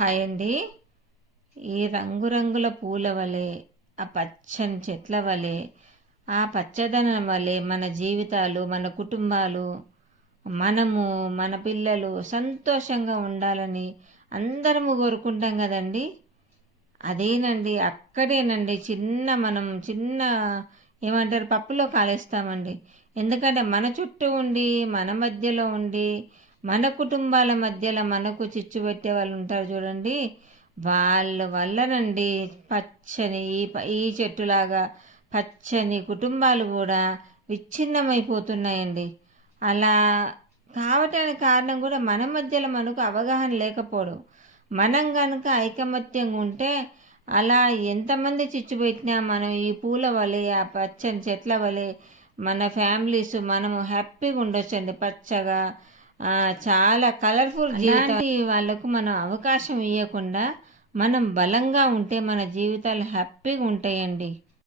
Hi అండి. ఈ రంగురంగుల పూల వలె ఆ పచ్చని చెట్ల వలె ఆ పచ్చదనం వలె మన జీవితాలు మన కుటుంబాలు మనము మన పిల్లలు సంతోషంగా ఉండాలని అందరము కోరుకుంటాం కదండి. అదేనండి అక్కడేనండి చిన్న మనం చిన్న ఏమంటారు పప్పులో కాలేస్తామండి. ఎందుకంటే మన చుట్టూ ఉండి మన మధ్యలో ఉండి మన కుటుంబాల మధ్యలో మనకు చిచ్చు పెట్టే వాళ్ళు ఉంటారు చూడండి. వాళ్ళ వల్లనండి పచ్చని ఈ ఈ చెట్టులాగా పచ్చని కుటుంబాలు కూడా విచ్ఛిన్నమైపోతున్నాయండి. అలా కావటానికి కారణం కూడా మన మధ్యలో మనకు అవగాహన లేకపోవడం. మనం కనుక ఐకమత్యంగా ఉంటే అలా ఎంతమంది చిచ్చు పెట్టినా మనం ఈ పూల వలె ఆ పచ్చని చెట్ల వలె మన ఫ్యామిలీస్ మనము హ్యాపీగా ఉండొచ్చండి పచ్చగా. చాలా కలర్ఫుల్ జీవితం వాళ్ళకు మనం అవకాశం ఇవ్వకుండా మనం బలంగా ఉంటే మన జీవితాలు హ్యాపీగా ఉంటాయండి.